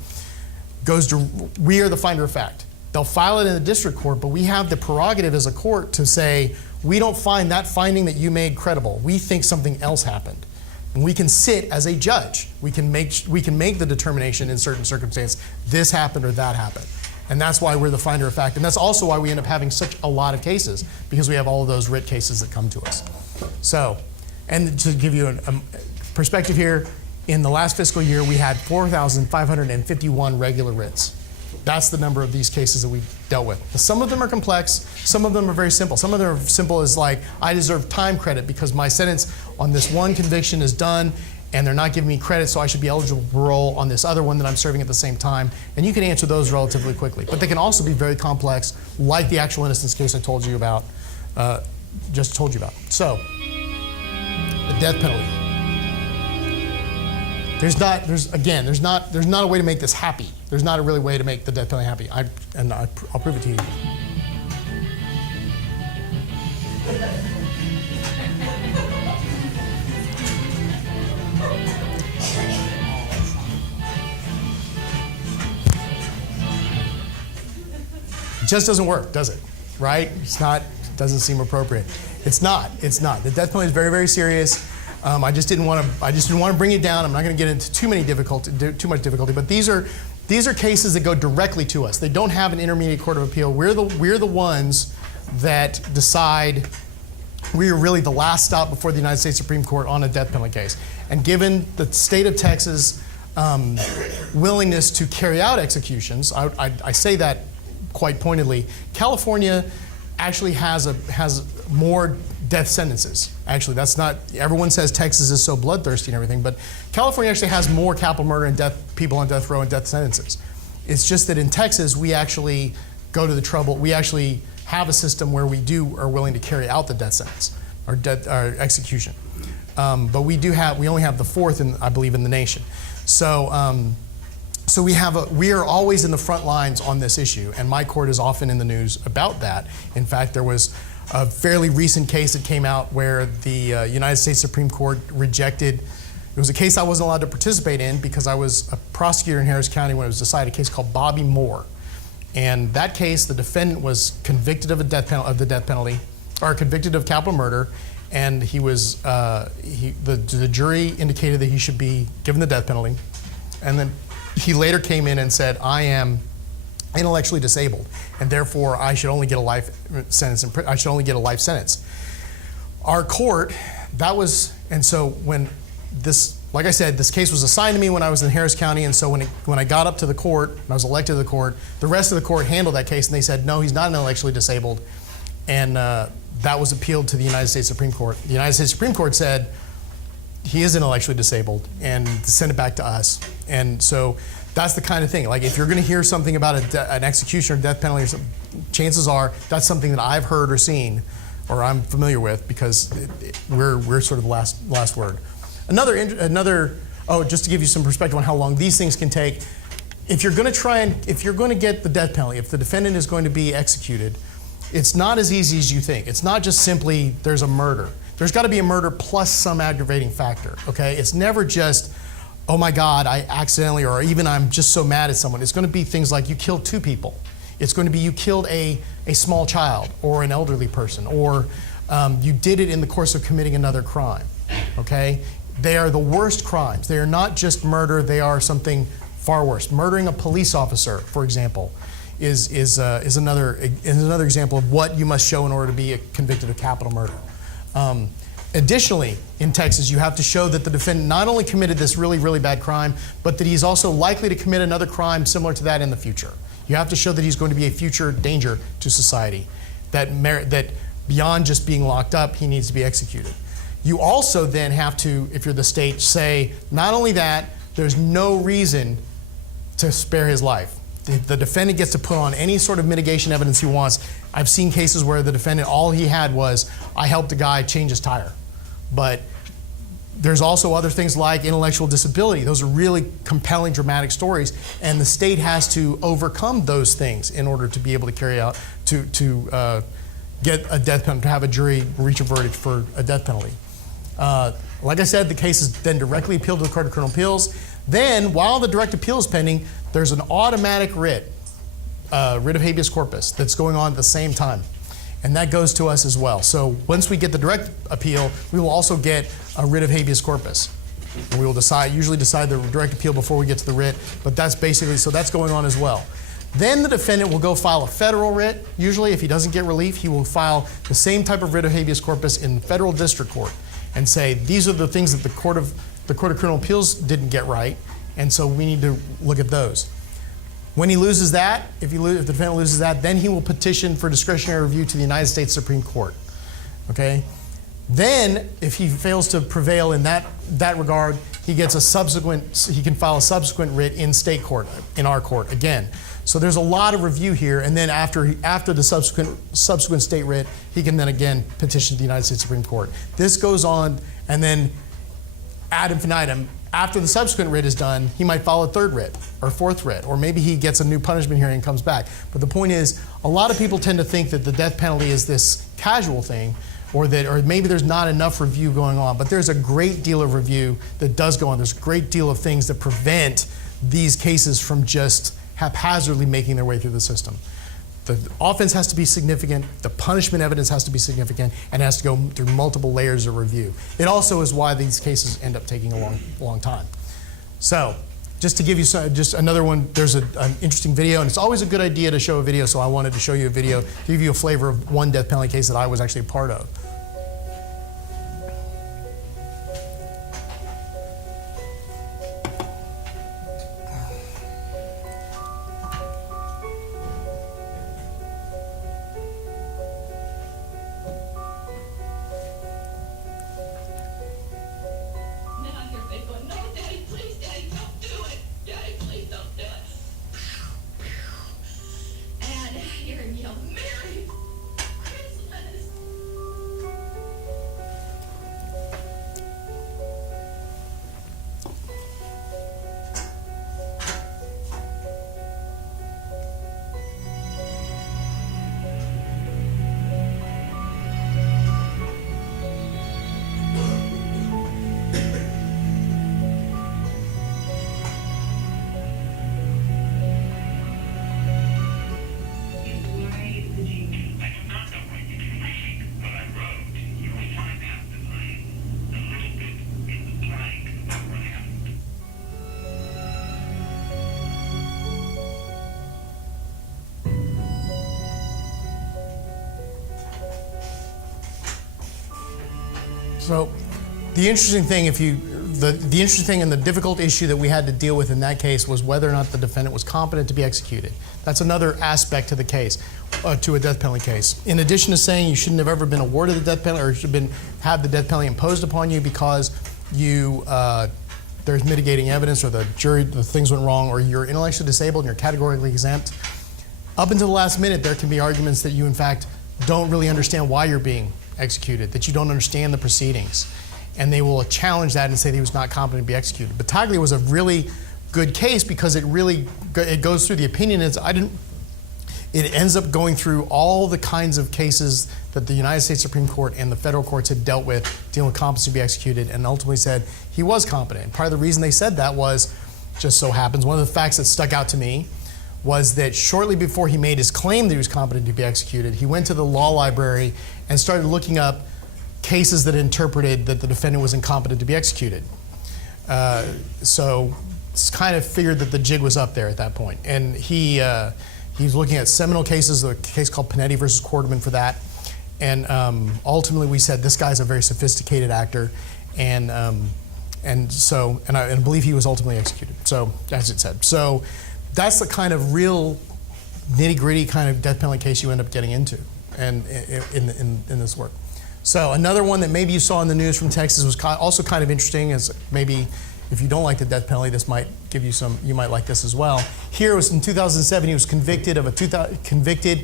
we are the finder of fact. They'll file it in the district court, but we have the prerogative as a court to say, we don't find that finding that you made credible. We think something else happened. And we can sit as a judge. We can make the determination in certain circumstances, this happened or that happened. And that's why we're the finder of fact. And that's also why we end up having such a lot of cases, because we have all of those writ cases that come to us. So, and to give you a perspective here, in the last fiscal year, we had 4,551 regular writs. That's the number of these cases that we've dealt with. Some of them are complex, some of them are very simple. Some of them are simple as like, I deserve time credit because my sentence on this one conviction is done and they're not giving me credit, so I should be eligible for parole on this other one that I'm serving at the same time. And you can answer those relatively quickly. But they can also be very complex, like the actual innocence case I told you about, So, the death penalty. There's not a way to make this happy. There's not a really way to make the death penalty happy. I'll prove it to you. It just doesn't work, does it? Right? It's not. It doesn't seem appropriate. It's not. The death penalty is very, very serious. I just didn't want to bring it down. I'm not going to get into too much difficulty. But these are cases that go directly to us. They don't have an intermediate court of appeal. We're the ones that decide. We are really the last stop before the United States Supreme Court on a death penalty case. And given the state of Texas' willingness to carry out executions, I say that quite pointedly. California actually has more death sentences. Actually, that's not, everyone says Texas is so bloodthirsty and everything, but California actually has more capital murder and people on death row and death sentences. It's just that in Texas, we actually go to the trouble, we actually have a system where we are willing to carry out the death sentence or execution. But we only have the 4th, I believe, in the nation. So we are always in the front lines on this issue, and my court is often in the news about that. In fact, there was a fairly recent case that came out where the United States Supreme Court rejected. It was a case I wasn't allowed to participate in because I was a prosecutor in Harris County when it was decided, a case called Bobby Moore. And that case, the defendant was convicted of the death penalty, or convicted of capital murder, and he was the jury indicated that he should be given the death penalty, and then he later came in and said, I am intellectually disabled, and therefore I should only get a life sentence. I should only get a life sentence. Our court, and so when this, like I said, this case was assigned to me when I was in Harris County, and so when I got up to the court, when I was elected to the court, the rest of the court handled that case, and they said, no, he's not intellectually disabled, and that was appealed to the United States Supreme Court. The United States Supreme Court said he is intellectually disabled and sent it back to us. And so that's the kind of thing. Like if you're going to hear something about an execution or death penalty, or something, chances are that's something that I've heard or seen or I'm familiar with, because we're sort of the last word. Just to give you some perspective on how long these things can take, if you're going to get the death penalty, if the defendant is going to be executed, it's not as easy as you think. It's not just simply there's a murder. There's got to be a murder plus some aggravating factor, okay? It's never just, oh my God, I accidentally, or even I'm just so mad at someone. It's going to be things like you killed 2 people. It's going to be you killed a small child or an elderly person, or you did it in the course of committing another crime, okay? They are the worst crimes. They are not just murder, they are something far worse. Murdering a police officer, for example, is another example of what you must show in order to be convicted of capital murder. Additionally, in Texas, you have to show that the defendant not only committed this really, really bad crime, but that he's also likely to commit another crime similar to that in the future. You have to show that he's going to be a future danger to society, that beyond just being locked up, he needs to be executed. You also then have to, if you're the state, say, not only that, there's no reason to spare his life. The defendant gets to put on any sort of mitigation evidence he wants. I've seen cases where the defendant, all he had was, I helped a guy change his tire. But there's also other things like intellectual disability. Those are really compelling, dramatic stories, and the state has to overcome those things in order to be able to carry out, to get a death penalty, to have a jury reach a verdict for a death penalty. Like I said, the case is then directly appealed to the Court of Criminal Appeals. Then, while the direct appeal is pending, there's an automatic writ of habeas corpus that's going on at the same time. And that goes to us as well. So once we get the direct appeal, we will also get a writ of habeas corpus. And we will usually decide the direct appeal before we get to the writ, but that's basically, so that's going on as well. Then the defendant will go file a federal writ. Usually, if he doesn't get relief, he will file the same type of writ of habeas corpus in federal district court and say, these are the things that the Court of Criminal Appeals didn't get right, and so we need to look at those. When he loses that, if the defendant loses that, then he will petition for discretionary review to the United States Supreme Court. Okay? Then, if he fails to prevail in that regard, he can file a subsequent writ in state court, in our court again. So there's a lot of review here, and then after the subsequent state writ, he can then again petition the United States Supreme Court. This goes on, and then ad infinitum. After the subsequent writ is done, he might file a third writ or fourth writ, or maybe he gets a new punishment hearing and comes back. But the point is, a lot of people tend to think that the death penalty is this casual thing, or maybe there's not enough review going on. But there's a great deal of review that does go on. There's a great deal of things that prevent these cases from just haphazardly making their way through the system. The offense has to be significant, the punishment evidence has to be significant, and it has to go through multiple layers of review. It also is why these cases end up taking a long time. So, just to give you just another one, there's an interesting video, and it's always a good idea to show a video, so I wanted to show you a video to give you a flavor of one death penalty case that I was actually a part of. So the interesting thing, the interesting thing and the difficult issue that we had to deal with in that case was whether or not the defendant was competent to be executed. That's another aspect to the case, to a death penalty case. In addition to saying you shouldn't have ever been awarded the death penalty or should have the death penalty imposed upon you because there's mitigating evidence or the things went wrong or you're intellectually disabled and you're categorically exempt, up until the last minute there can be arguments that you in fact don't really understand why you're being executed, that you don't understand the proceedings. And they will challenge that and say that he was not competent to be executed. But Taglio was a really good case because it goes through the opinion. It ends up going through all the kinds of cases that the United States Supreme Court and the federal courts had dealt with dealing with competency to be executed, and ultimately said he was competent. And part of the reason they said that was, just so happens, one of the facts that stuck out to me was that shortly before he made his claim that he was competent to be executed, he went to the law library and started looking up cases that interpreted that the defendant was incompetent to be executed. So kind of figured that the jig was up there at that point. And he's looking at seminal cases, a case called Panetti versus Quarterman for that. And ultimately we said this guy's a very sophisticated actor, and I believe he was ultimately executed. So as it said. So that's the kind of real nitty-gritty kind of death penalty case you end up getting into and in this work. So another one that maybe you saw in the news from Texas was also kind of interesting, as maybe if you don't like the death penalty, this might give you you might like this as well. Here it was in 2007, he was convicted the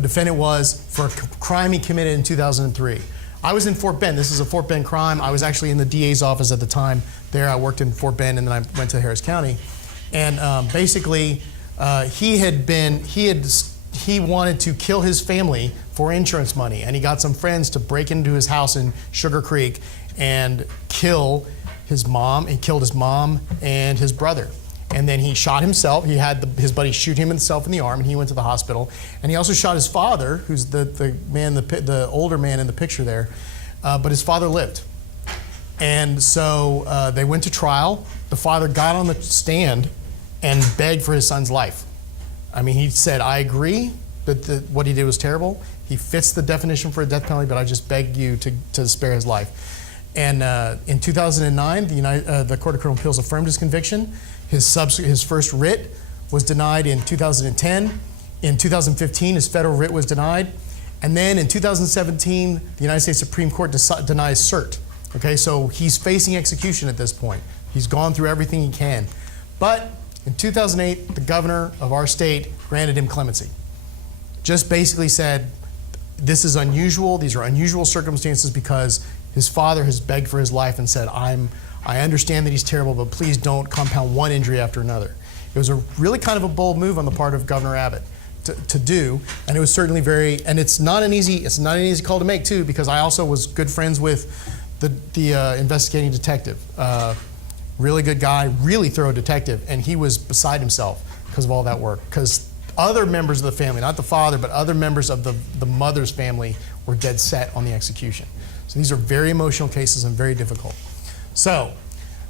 defendant was for a crime he committed in 2003. I was in Fort Bend. This is a Fort Bend crime. I was actually in the DA's office at the time there. I worked in Fort Bend and then I went to Harris County. And basically, he wanted to kill his family for insurance money, and he got some friends to break into his house in Sugar Creek and kill his mom. He killed his mom and his brother. And then he shot himself. He had his buddy shoot himself in the arm, and he went to the hospital. And he also shot his father, who's the older man in the picture there. But his father lived. And so they went to trial. The father got on the stand and begged for his son's life. I mean, he said, I agree that what he did was terrible. He fits the definition for a death penalty, but I just beg you to spare his life. And in 2009, the Court of Criminal Appeals affirmed his conviction. His first writ was denied in 2010. In 2015, his federal writ was denied. And then in 2017, the United States Supreme Court denies cert. Okay, so he's facing execution at this point. He's gone through everything he can. But in 2008, the governor of our state granted him clemency. Just basically said, this is unusual. These are unusual circumstances because his father has begged for his life and said, I understand that he's terrible, but please don't compound one injury after another. It was a really kind of a bold move on the part of Governor Abbott to do, and it was certainly and it's not an easy call to make too, because I also was good friends with the investigating detective. Really good guy, really thorough detective, and he was beside himself because of all that work. Because other members of the family, not the father, but other members of the mother's family were dead set on the execution. So these are very emotional cases and very difficult. So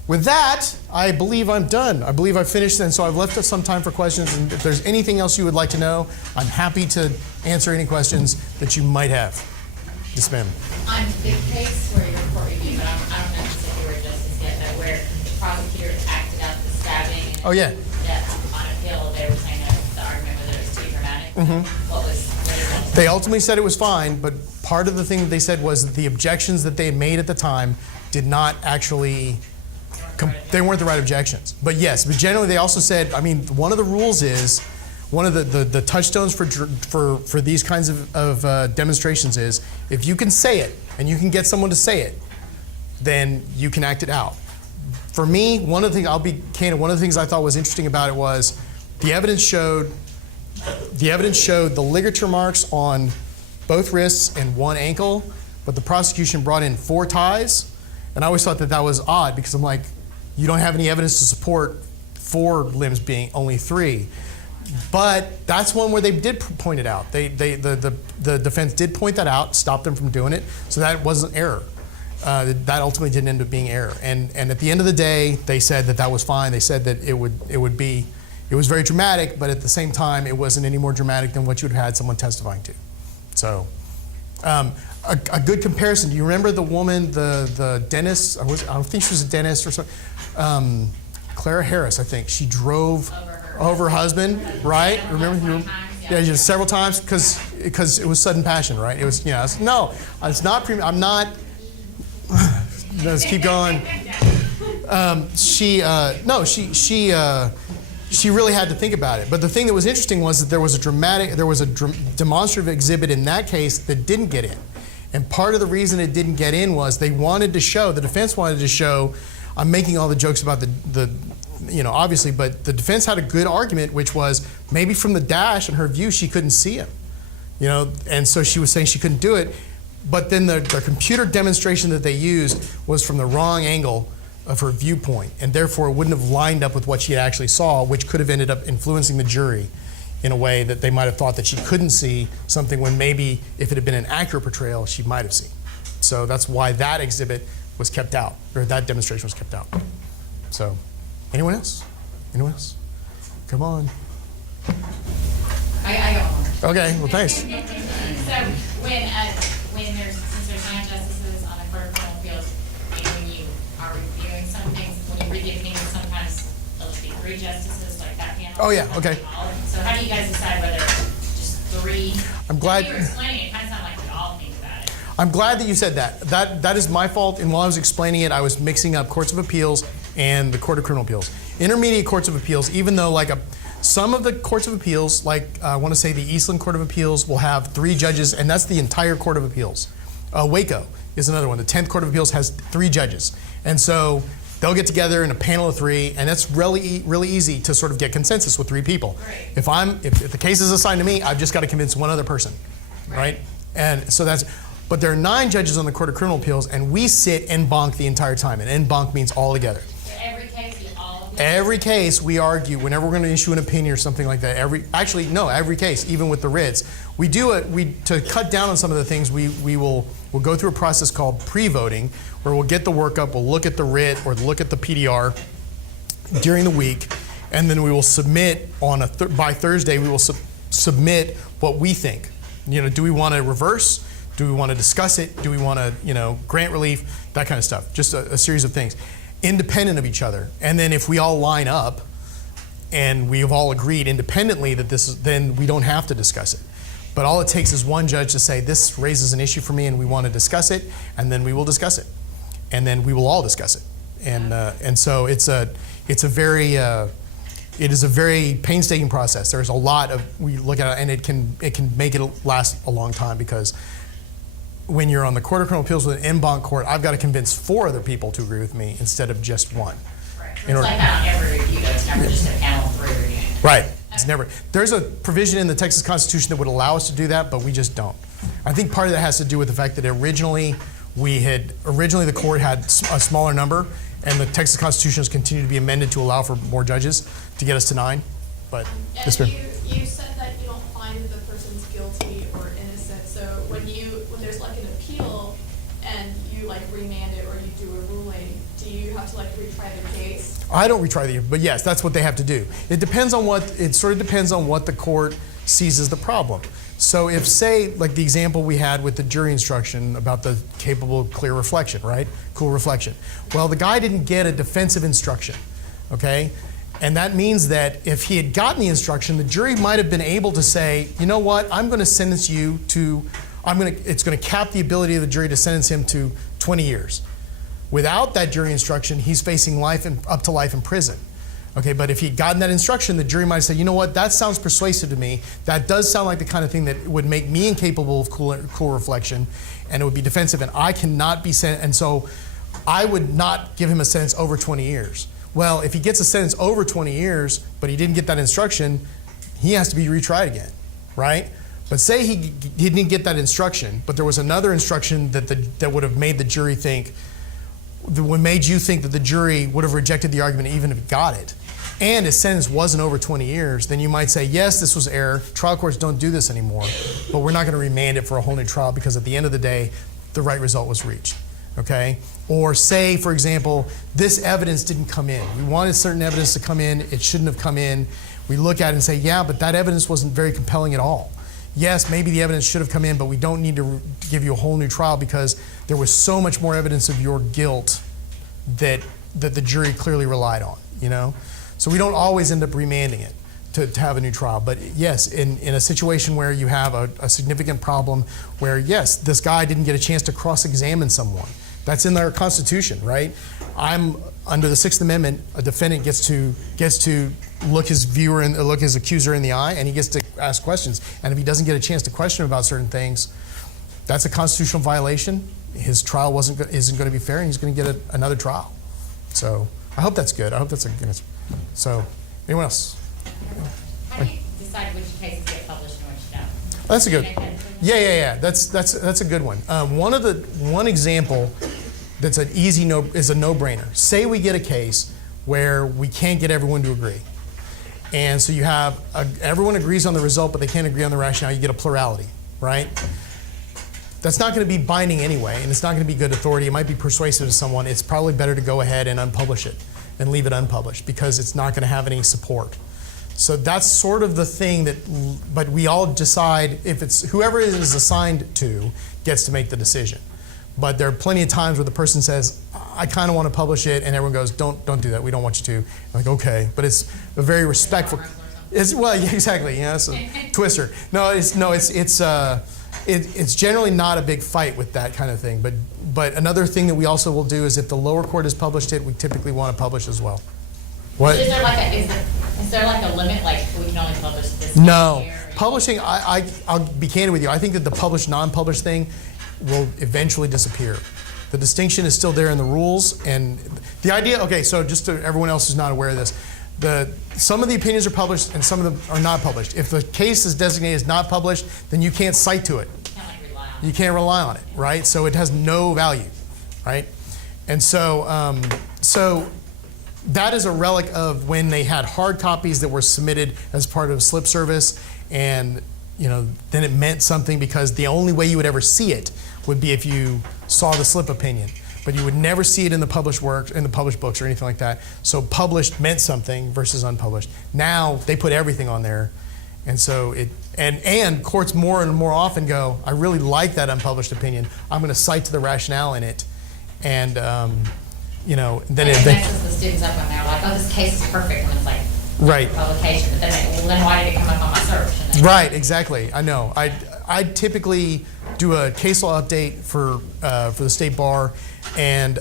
with that, I believe I'm done. I believe I've finished, and so I've left us some time for questions. And if there's anything else you would like to know, I'm happy to answer any questions that you might have. Yes, ma'am. On the case where you're court review, but I don't know if you were justice yet, but where the prosecutors acted out the stabbing and Oh, yeah. death on appeal, they were saying that the argument was that it was too dramatic. What was They ultimately said it was fine, but part of the thing that they said was that the objections that they had made at the time did not actually, they weren't the right objections. But yes, but generally they also said, I mean, one of the rules is, one of the touchstones for these kinds of demonstrations is, if you can say it and you can get someone to say it, then you can act it out. For me, one of the things, I'll be candid, one of the things I thought was interesting about it was the evidence showed the ligature marks on both wrists and one ankle, but the prosecution brought in 4 ties. And I always thought that was odd, because I'm like, you don't have any evidence to support 4 limbs being only 3. But that's one where they did point it out. The defense did point that out, stopped them from doing it, so that wasn't error. That ultimately didn't end up being error. And at the end of the day, they said that was fine. They said that it was very dramatic, but at the same time, it wasn't any more dramatic than what you would have had someone testifying to. So A good comparison. Do you remember the woman, the dentist? I don't think she was a dentist or something. Clara Harris, I think. She drove over her husband, right? Remember? Yeah, just several times because it was sudden passion, right? It was, no, it's not. I'm not. Let's keep going. She really had to think about it. But the thing that was interesting was that there was a demonstrative exhibit in that case that didn't get in. And part of the reason it didn't get in was the defense wanted to show, I'm making all the jokes about the obviously, but the defense had a good argument, which was maybe from the dash, in her view, she couldn't see him. And so she was saying she couldn't do it. But then the computer demonstration that they used was from the wrong angle of her viewpoint, and therefore it wouldn't have lined up with what she actually saw, which could have ended up influencing the jury in a way that they might have thought that she couldn't see something when maybe if it had been an accurate portrayal, she might have seen. So that's why that exhibit was kept out, or that demonstration was kept out. So, anyone else? Anyone else? Come on. I got one. Okay, well, thanks. So since there's 9 justices on the Court of Criminal Appeals, when you are reviewing some things, when you read the opinions, sometimes there'll be 3 justices, like that panel. Oh, yeah, okay. So how do you guys decide whether just 3? I'm glad. When you were explaining it, it kind of sounded like we all think about it. I'm glad that you said that. That is my fault, and while I was explaining it, I was mixing up Courts of Appeals and the Court of Criminal Appeals. Intermediate Courts of Appeals, even though some of the Courts of Appeals, like I want to say the Eastland Court of Appeals, will have 3 judges, and that's the entire Court of Appeals. Waco is another one. The 10th Court of Appeals has 3 judges. And so they'll get together in a panel of 3, and it's really, really easy to sort of get consensus with 3 people. Right. If the case is assigned to me, I've just got to convince one other person, right? And so but there are 9 judges on the Court of Criminal Appeals, and we sit en banc the entire time, and en banc means all together. Every case we argue whenever we're going to issue an opinion or something like that. Every case, even with the writs, to cut down on some of the things. We'll go through a process called pre-voting, where we'll get the workup, we'll look at the writ or look at the PDR during the week, and then we will submit by Thursday. We will submit what we think. Do we want to reverse? Do we want to discuss it? Do we want to grant relief? That kind of stuff. Just a series of things, independent of each other. And then if we all line up and we have all agreed independently that then we don't have to discuss it. But all it takes is one judge to say, this raises an issue for me and we want to discuss it, and then we will discuss it. And then we will all discuss it. And so it is a very painstaking process. There's a lot we look at it, and it can make it last a long time, because when you're on the Court of Criminal Appeals with an en banc court, I've got to convince 4 other people to agree with me instead of just 1. Right. It's like that on every review, though. It's never just a panel of 3 reviewing. Right. It's never. There's a provision in the Texas Constitution that would allow us to do that, but we just don't. I think part of that has to do with the fact that originally the court had a smaller number, and the Texas Constitution has continued to be amended to allow for more judges to get us to 9. But you said that you don't find if the person's guilty or innocent. So when there's like an appeal and you remand it or you do a ruling, do you have to retry the case? I don't retry but yes, that's what they have to do. It sort of depends on what the court sees as the problem. So if, say, like the example we had with the jury instruction about the capable, clear reflection, right? Cool reflection. Well, the guy didn't get a defensive instruction, okay? And that means that if he had gotten the instruction, the jury might have been able to say, you know what, I'm going to sentence you to, it's going to cap the ability of the jury to sentence him to 20 years. Without that jury instruction, he's facing up to life in prison. Okay, but if he'd gotten that instruction, the jury might have said, you know what, that sounds persuasive to me. That does sound like the kind of thing that would make me incapable of cool reflection, and it would be defensive, and I cannot be sent, and so I would not give him a sentence over 20 years. Well, if he gets a sentence over 20 years, but he didn't get that instruction, he has to be retried again, right? But say he didn't get that instruction, but there was another instruction that would have made the jury think, what made you think that the jury would have rejected the argument even if it got it, and his sentence wasn't over 20 years, then you might say, yes, this was error. Trial courts don't do this anymore, but we're not going to remand it for a whole new trial because at the end of the day, the right result was reached, okay? Or say, for example, this evidence didn't come in. We wanted certain evidence to come in. It shouldn't have come in. We look at it and say, yeah, but that evidence wasn't very compelling at all. yes, maybe the evidence should have come in, but we don't need to give you a whole new trial because there was so much more evidence of your guilt that the jury clearly relied on, you know? So we don't always end up remanding it to have a new trial. But yes, in a situation where you have a significant problem where, yes, this guy didn't get a chance to cross-examine someone. That's in our Constitution, right? I'm under the Sixth Amendment. A defendant gets to look his accuser in the eye, and he gets to ask questions. And if he doesn't get a chance to question him about certain things, that's a constitutional violation. His trial isn't going to be fair, and he's going to get another trial. So I hope that's good. I hope that's a good answer. So anyone else? How do you decide which cases get published and which don't? That's a good. Yeah. That's a good one. One example that's is a no-brainer. Say we get a case where we can't get everyone to agree, and so you have everyone agrees on the result, but they can't agree on the rationale. You get a plurality, right? That's not going to be binding anyway, and it's not going to be good authority. It might be persuasive to someone. It's probably better to go ahead and unpublish it and leave it unpublished because it's not going to have any support. So that's sort of the thing but we all decide if it's whoever it is assigned to gets to make the decision. But there are plenty of times where the person says, I kind of want to publish it, and everyone goes, don't do that. We don't want you to. I'm like, okay. But it's a very respectful. Yeah, exactly. Yeah, it's a twister. It's generally not a big fight with that kind of thing. But another thing that we also will do is if the lower court has published it, we typically want to publish as well. What? Is there like a limit, like we can only publish this? No. Year? Publishing, I'll be candid with you. I think that the published, non-published thing will eventually disappear. The distinction is still there in the rules, and the idea. Okay, so just to everyone else who's not aware of this, some of the opinions are published and some of them are not published. If the case is designated as not published, then you can't cite to it. You can't rely on it, right? So it has no value, right? And so, that is a relic of when they had hard copies that were submitted as part of slip service, and then it meant something because the only way you would ever see it would be if you saw the slip opinion, but you would never see it in the published works, in the published books or anything like that. So published meant something versus unpublished. Now they put everything on there, and so and courts more and more often go, I really like that unpublished opinion. I'm going to cite to the rationale in it, and then it messes the students up when they're like, oh, this case is perfect, and it's like right publication. But then why did it come up on my search? Right, exactly. I know. I typically do a case law update for the state bar, and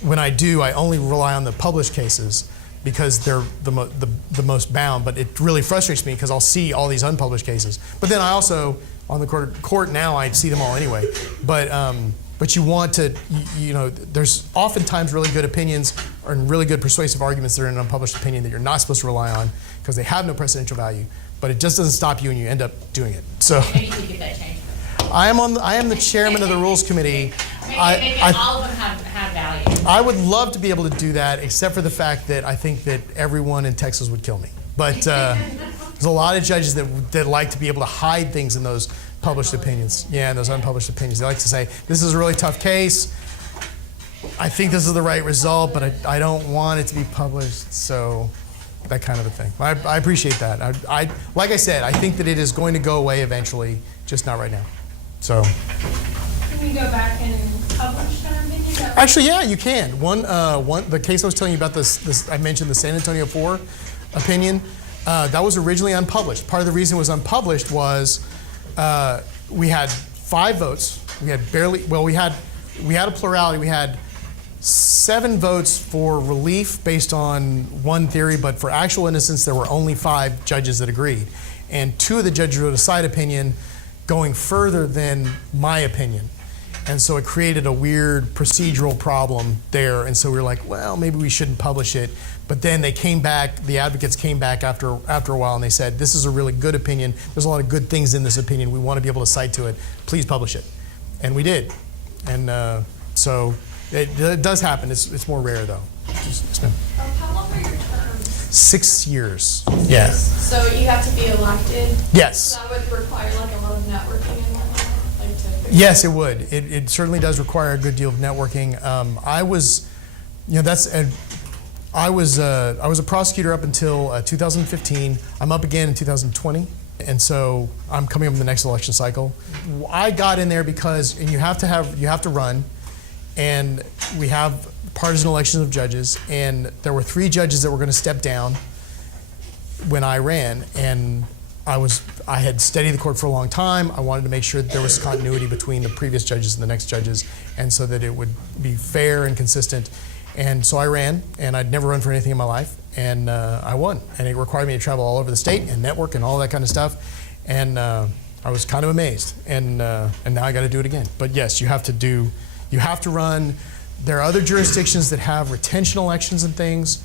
when I do, I only rely on the published cases because they're the most bound. But it really frustrates me because I'll see all these unpublished cases. But then I also on the court now I see them all anyway. But you want to, there's oftentimes really good opinions and really good persuasive arguments that are in an unpublished opinion that you're not supposed to rely on because they have no precedential value. But it just doesn't stop you, and you end up doing it. So maybe you could get that changed. I am the chairman of the rules committee. Maybe all of them have value. I would love to be able to do that, except for the fact that I think that everyone in Texas would kill me. But there's a lot of judges that like to be able to hide things in those published opinions. Yeah, and those unpublished opinions. They like to say, this is a really tough case. I think this is the right result, but I don't want it to be published. So that kind of a thing. I appreciate that. Like I said, I think that it is going to go away eventually, just not right now. So. Can we go back and publish an opinion? Actually, yeah, you can. The case I was telling you about, this I mentioned the San Antonio 4 opinion. That was originally unpublished. Part of the reason it was unpublished was we had 5 votes. We had a plurality. We had 7 votes for relief based on one theory, but for actual innocence, there were only 5 judges that agreed. And 2 of the judges wrote a side opinion going further than my opinion. And so it created a weird procedural problem there. And so we were like, well, maybe we shouldn't publish it. But then they came back, the advocates came back after a while, and they said, this is a really good opinion. There's a lot of good things in this opinion. We want to be able to cite to it. Please publish it. And we did. And so it does happen. It's more rare, though. How long are your terms? 6 years. Yeah. So you have to be elected? Yes. So that would require like a lot of networking and whatnot? Yes, it would. It certainly does require a good deal of networking. I was a prosecutor up until 2015. I'm up again in 2020, And so I'm coming up in the next election cycle. I got in there because, and you have to run, and we have partisan elections of judges, and there were 3 judges that were going to step down when I ran, and I had studied the court for a long time. I wanted to make sure that there was continuity between the previous judges and the next judges, and so that it would be fair and consistent. And so I ran, and I'd never run for anything in my life, and I won. And it required me to travel all over the state and network and all that kind of stuff. And I was kind of amazed. And now I got to do it again. But yes, you have to run. There are other jurisdictions that have retention elections and things,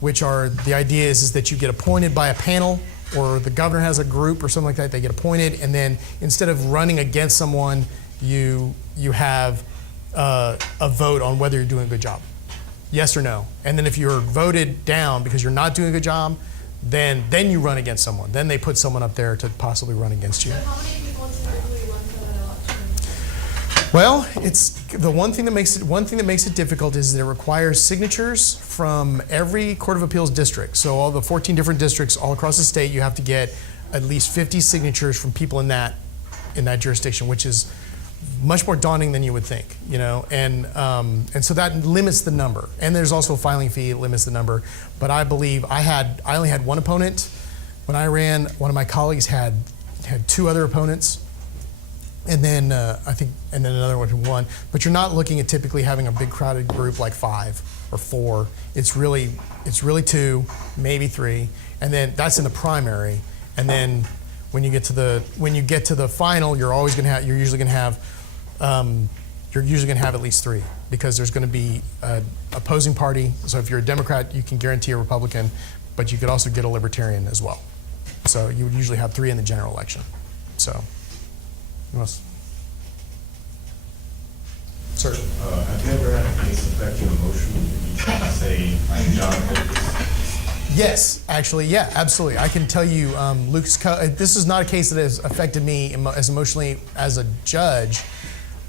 which are, the idea is that you get appointed by a panel, or the governor has a group or something like that. They get appointed, and then instead of running against someone, you have a vote on whether you're doing a good job. Yes or no. And then if you're voted down because you're not doing a good job, then you run against someone. Then they put someone up there to possibly run against you. So how many people typically run for that election? Well, it's the one thing that makes it difficult is that it requires signatures from every Court of Appeals district. So all the 14 different districts all across the state, you have to get at least 50 signatures from people in that jurisdiction, which is much more daunting than you would think, and so that limits the number. And there's also a filing fee that limits the number. But I believe I only had one opponent when I ran. One of my colleagues had 2 other opponents, and then and then another one who won. But you're not looking at typically having a big crowded group like 5 or 4. It's really 2, maybe 3, and then that's in the primary. And then when you get to the final, you're usually going to have at least 3, because there's going to be an opposing party. So if you're a Democrat, you can guarantee a Republican, but you could also get a Libertarian as well. So you would usually have 3 in the general election. So, yes. Sir. Have you ever had a case affect your emotionally? Did you try to say, I'm John Lucas? Yes, actually, yeah, absolutely. I can tell you, this is not a case that has affected me as emotionally as a judge,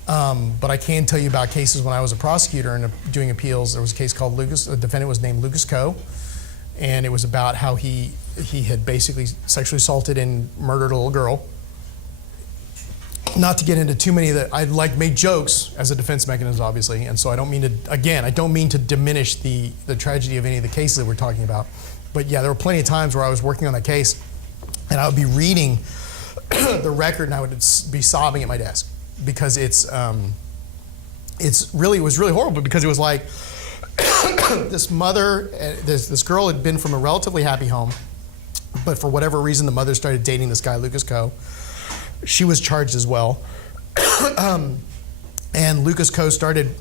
but I can tell you about cases when I was a prosecutor and doing appeals. There was a case called Lucas. The defendant was named Lucas Coe, and it was about how he had basically sexually assaulted and murdered a little girl. Not to get into too many that I made jokes as a defense mechanism, obviously, and so I don't mean to diminish the tragedy of any of the cases that we're talking about. But yeah, there were plenty of times where I was working on that case, and I would be reading the record, and I would be sobbing at my desk, because it was really horrible, because it was like this mother, this girl had been from a relatively happy home, but for whatever reason, the mother started dating this guy, Lucas Coe. She was charged as well, and Lucas Coe started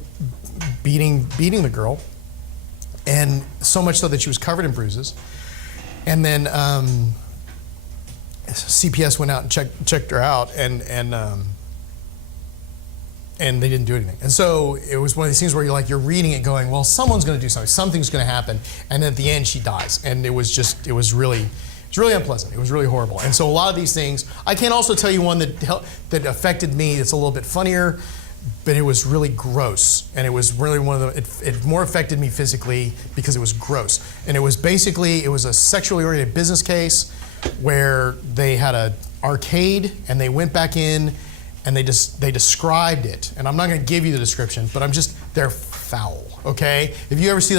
beating the girl, and so much so that she was covered in bruises. And then CPS went out and checked her out, and they didn't do anything. And so it was one of these things where you're reading it going, well, someone's going to do something, something's going to happen, and then at the end she dies, and it was really unpleasant. It was really horrible. And so a lot of these things, I can also tell you one that affected me that's a little bit funnier, but it was really gross. And it was really it more affected me physically because it was gross. And it was a sexually oriented business case where they had an arcade, and they went back in and they described it. And I'm not going to give you the description, but they're foul, okay? If you ever see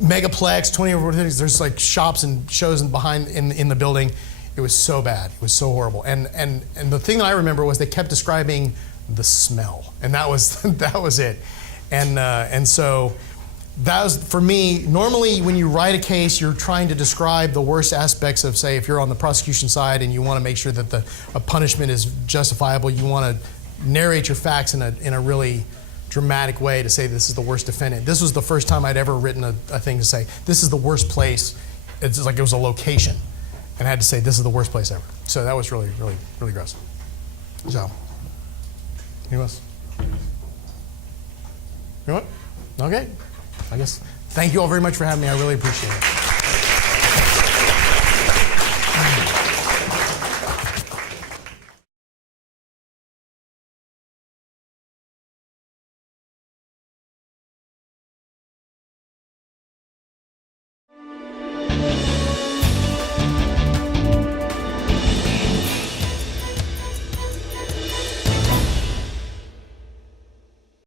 Megaplex, 20 over things, there's shops and shows in the building. It was so bad. It was so horrible. And the thing that I remember was they kept describing the smell, and that was it. And so that was, for me, normally when you write a case, you're trying to describe the worst aspects of, say, if you're on the prosecution side and you want to make sure that a punishment is justifiable, you want to narrate your facts in a really dramatic way to say this is the worst defendant. This was the first time I'd ever written a thing to say this is the worst place. It's like it was a location, and I had to say this is the worst place ever. So that was really, really, really gross. So, anyone else? You know what? Okay. I guess. Thank you all very much for having me. I really appreciate it.